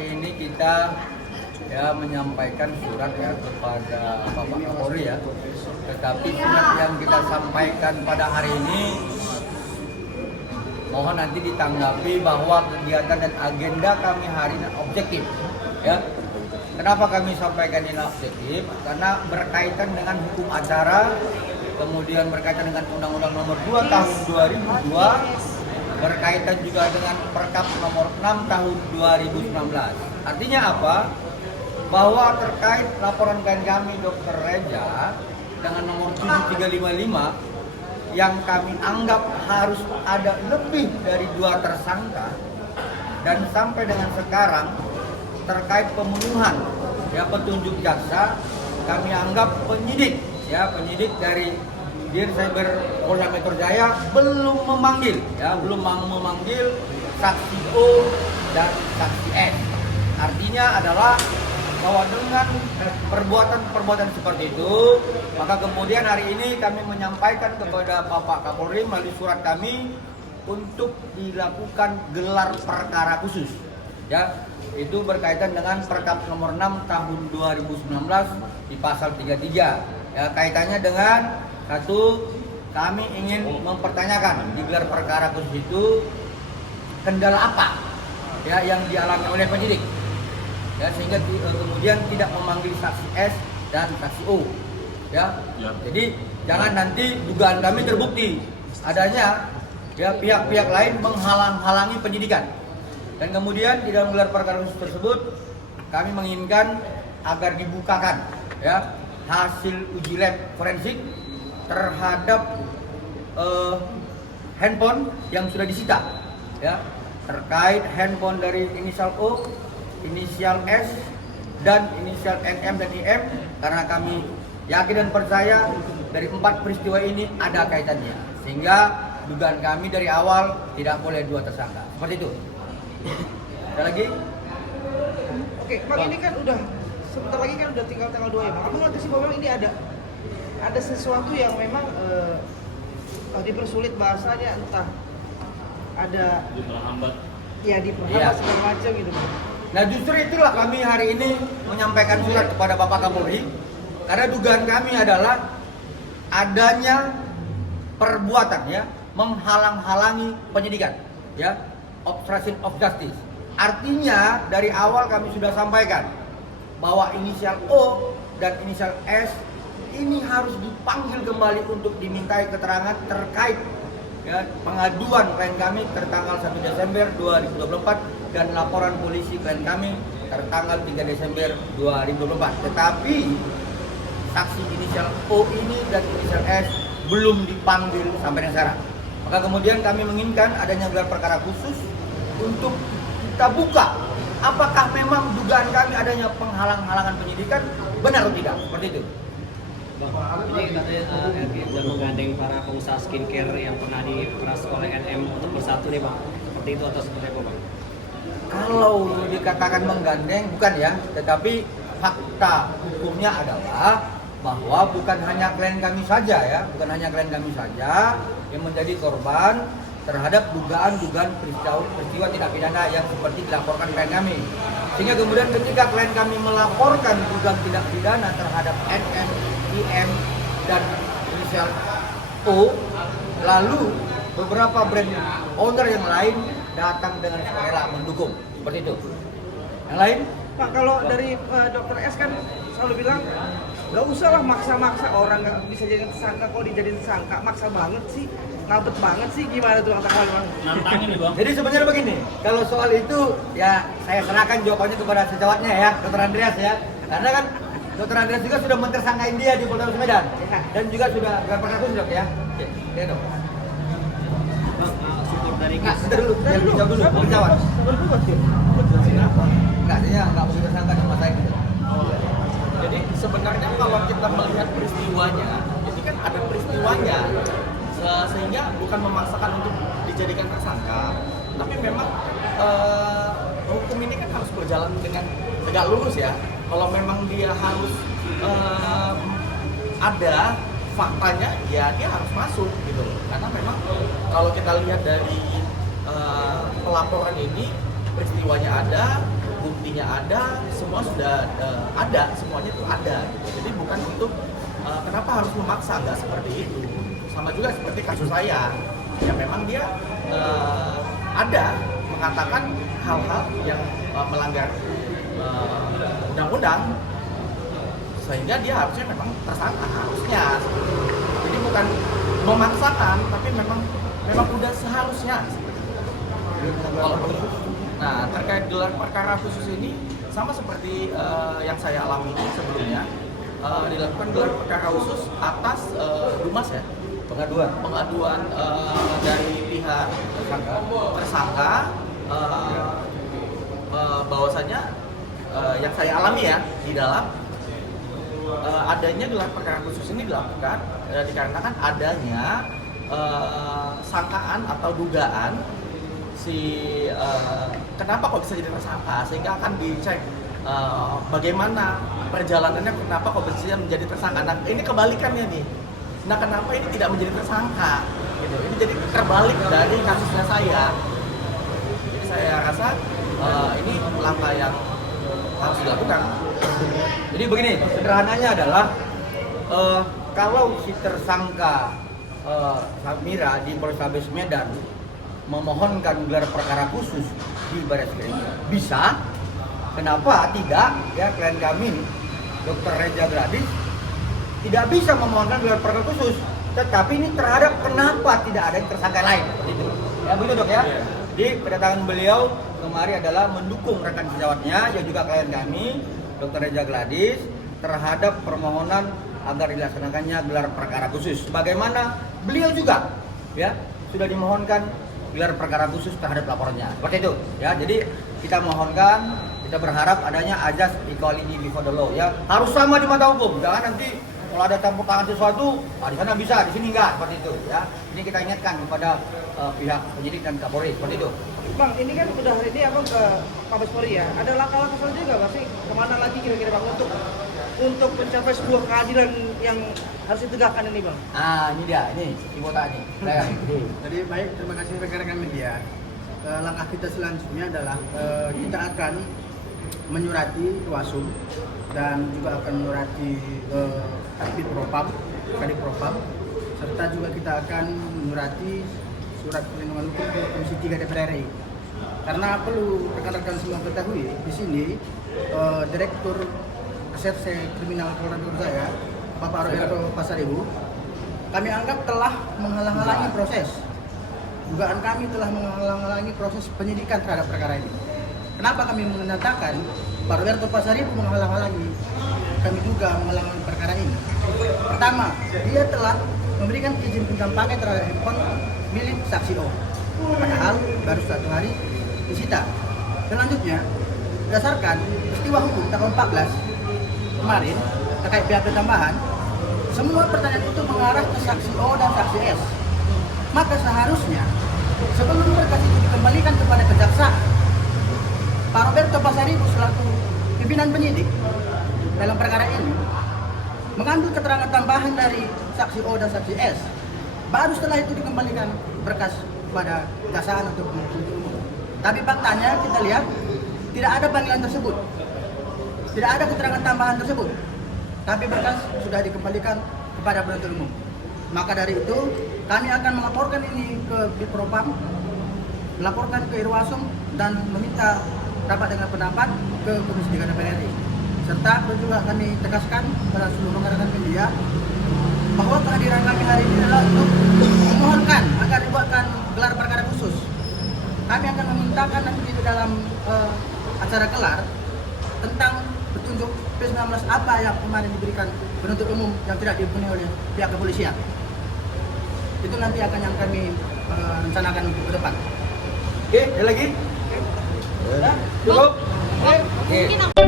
hari ini kita menyampaikan surat kepada Bapak Kapolri ya. Tetapi surat yang kita sampaikan pada hari ini mohon nanti ditanggapi bahwa kegiatan dan agenda kami hari ini objektif ya. Kenapa kami sampaikan ini objektif? Karena berkaitan dengan hukum acara, kemudian berkaitan dengan Undang-Undang Nomor 2 Tahun 2002, berkaitan juga dengan Perkap Nomor 6 Tahun 2019. Artinya apa? Bahwa terkait laporan klien kami Dr. Reja dengan nomor 7355 yang kami anggap harus ada lebih dari 2 tersangka, dan sampai dengan sekarang terkait pemenuhan petunjuk jaksa, kami anggap penyidik dari Dirsyber Polda Metro Jaya belum memanggil saksi O dan saksi S. Artinya adalah bahwa dengan perbuatan seperti itu, maka kemudian hari ini kami menyampaikan kepada Bapak Kapolri melalui surat kami untuk dilakukan gelar perkara khusus ya. Itu berkaitan dengan Perkap nomor 6 tahun 2019 di pasal 33 ya, kaitannya dengan satu, kami ingin mempertanyakan di gelar perkara khusus itu kendala apa ya yang dialami oleh penyidik ya, sehingga kemudian tidak memanggil saksi S dan saksi O ya. Jadi jangan nanti dugaan kami terbukti adanya pihak-pihak lain menghalang-halangi penyidikan. Dan kemudian di dalam gelar perkara khusus tersebut kami menginginkan agar dibukakan hasil uji lab forensik terhadap handphone yang sudah disita ya, terkait handphone dari inisial O, inisial S, dan inisial NM dan IM, karena kami yakin dan percaya dari 4 peristiwa ini ada kaitannya, sehingga dugaan kami dari awal tidak boleh 2 tersangka. Seperti itu. Ada lagi? Oke, Bang, ini kan udah sebentar lagi kan udah tinggal tanggal 2 ya, Bang. Apa menurut sih Bang ini ada sesuatu yang memang dipersulit bahasanya, entah ada diperhambat segala macam gitu, Bang. Nah, justru itulah kami hari ini menyampaikan surat kepada Bapak Kapolri, karena dugaan kami adalah adanya perbuatan menghalang-halangi penyidikan obstruction of justice. Artinya dari awal kami sudah sampaikan bahwa inisial O dan inisial S ini harus dipanggil kembali untuk dimintai keterangan terkait pengaduan klien kami tertanggal 1 Desember 2024 dan laporan polisi klien kami tertanggal 3 Desember 2024. Tetapi saksi inisial O ini dan inisial S belum dipanggil sampai dengan sekarang. Maka kemudian kami menginginkan adanya gelar perkara khusus untuk kita buka apakah memang dugaan kami adanya penghalang-halangan penyidikan benar atau tidak, seperti itu. Ini katanya LG sudah menggandeng para pengusaha skincare yang pernah diperas oleh NM untuk bersatu nih, Bang. Seperti itu atau seperti apa, Bang? Kalau dikatakan menggandeng bukan ya, tetapi fakta hukumnya adalah bahwa bukan hanya klien kami saja yang menjadi korban terhadap dugaan peristiwa tindak pidana yang seperti dilaporkan klien kami. Sehingga kemudian ketika klien kami melaporkan dugaan tindak pidana terhadap NM, IM, dan inisial O, lalu beberapa brand owner yang lain datang dengan sukarela mendukung, seperti itu. Yang lain? Pak, kalau dari Dr. S kan selalu bilang nggak usah lah maksa-maksa orang nggak bisa jadi tersangka, kalau dijadiin tersangka maksa banget sih, ngabet banget sih, gimana tuh kata Bang? Nantangin nih, Bang. Jadi sebenarnya begini, kalau soal itu ya saya serahkan jawabannya kepada sejawatnya ya, Dr. Andreas ya. Karena kan Dr. Andreas juga sudah mentersangkain dia di Polda Medan dan juga sudah pernah tunjuk ya. Oke, ya dok. Syukur dari Nggak, dulu, jawab dulu, menjawab. Nggak, dia nggak mau tersangka sama saya gitu. Jadi sebenarnya kalau kita melihat peristiwanya, ini kan ada peristiwanya, sehingga bukan memaksakan untuk dijadikan tersangka, tapi memang hukum ini kan harus berjalan dengan tegak lurus ya. Kalau memang dia harus ada faktanya, ya dia harus masuk gitu loh. Karena memang kalau kita lihat dari pelaporan ini, peristiwanya ada, buktinya ada, semua sudah ada, semuanya itu ada. Gitu. Jadi bukan untuk kenapa harus memaksa, nggak seperti itu. Sama juga seperti kasus saya, ya memang dia ada mengatakan hal-hal yang melanggar undang-undang, sehingga dia harusnya memang tersangka harusnya. Jadi bukan memaksakan, tapi memang udah seharusnya. Nah, terkait gelar perkara khusus ini sama seperti yang saya alami sebelumnya, dilakukan gelar perkara khusus atas Dumas ya, pengaduan dari pihak tersangka bahwasanya yang saya alami ya di dalam adanya gelar perkara khusus ini dilakukan dikarenakan adanya sangkaan atau dugaan kenapa kok bisa jadi tersangka, sehingga akan dicek bagaimana perjalanannya, kenapa kok bisa menjadi tersangka. Nah, ini kebalikannya nih. Nah, kenapa ini tidak menjadi tersangka? Gitu. Ini jadi terbalik dari kasusnya saya. Jadi saya rasa ini langkah yang harus dilakukan. Jadi begini, sederhananya adalah kalau si tersangka Samira di Polrestabes Medan memohonkan gelar perkara khusus di Barreskrim, bisa. Kenapa tidak? Ya, klien kami Dr. Reza Gladys tidak bisa memohonkan gelar perkara khusus. Tetapi ini terhadap kenapa tidak ada tersangka lain? Begitu. Ya begitu dok ya. Jadi kedatangan beliau kemari adalah mendukung rekan sejawatnya yang juga klien kami Dr. Reza Gladys terhadap permohonan agar dilaksanakannya gelar perkara khusus. Bagaimana beliau juga ya sudah dimohonkan gelar perkara khusus terhadap laporannya. Seperti itu ya. Jadi kita mohonkan, kita berharap adanya azas equality before the law ya. Harus sama di mata hukum. Jangan nanti kalau ada campur tangan sesuatu, di sana bisa, di sini enggak, seperti itu ya. Ini kita ingatkan kepada pihak penyidik dan Kapolri, seperti itu. Bang, ini kan udah hari ini abang ke Mabes Polri ya. Ada langkah-langkah selanjutnya nggak sih? Kemana lagi kira-kira bang untuk mencapai sebuah keadilan yang harus ditegakkan ini bang? Ini dia, ini ibu nih. Jadi baik, terima kasih rekan-rekan media. Langkah kita selanjutnya adalah kita akan menyurati Wasum dan juga akan menyurati Kadif Propam, serta juga kita akan menyurati surat perlindungan hukum ke Komisi 3 DPR RI. Karena perlu rekan-rekan semua ketahui, di sini Direktur Reserse Kriminal Polda Metro Jaya, Bapak Roberto Pasaribu, kami anggap telah menghalang-halangi proses. Dugaan kami telah menghalang-halangi proses penyidikan terhadap perkara ini. Kenapa kami menyatakan Pak Roberto Pasaribu menghalang-halangi? Kami juga menghalang-halangi perkara ini. Pertama, dia telah memberikan izin pinjam pakai terhadap handphone milik saksi O. Padahal baru 1 hari disita. Selanjutnya, berdasarkan peristiwa hukum tanggal 14 kemarin terkait BAP tambahan, semua pertanyaan itu mengarah ke saksi O dan saksi S. Maka seharusnya sebelum berkas itu dikembalikan kepada kejaksaan, Pak Roberto Pasaribu selaku pimpinan penyidik dalam perkara ini mengambil keterangan tambahan dari saksi O dan saksi S. Baru setelah itu dikembalikan berkas kepada kejaksaan untuk penuntut umum. Tapi faktanya kita lihat tidak ada panggilan tersebut, tidak ada keterangan tambahan tersebut. Tapi berkas sudah dikembalikan kepada penuntut umum. Maka dari itu kami akan melaporkan ini ke Bipropam, melaporkan ke Irwasum dan meminta rapat dengan pendapat ke Komisi 3 DPR RI. Serta perlu juga kami tegaskan pada seluruh rekan media bahwa kehadiran kami hari ini adalah untuk memohonkan agar dibuatkan gelar perkara khusus. Kami akan memintakan nanti di dalam acara gelar tentang petunjuk P19 apa yang kemarin diberikan penuntut umum yang tidak dipenuhi oleh pihak kepolisian. Itu nanti akan yang kami rencanakan untuk ke depan. Oke, ada lagi? Cukup? Mungkin aku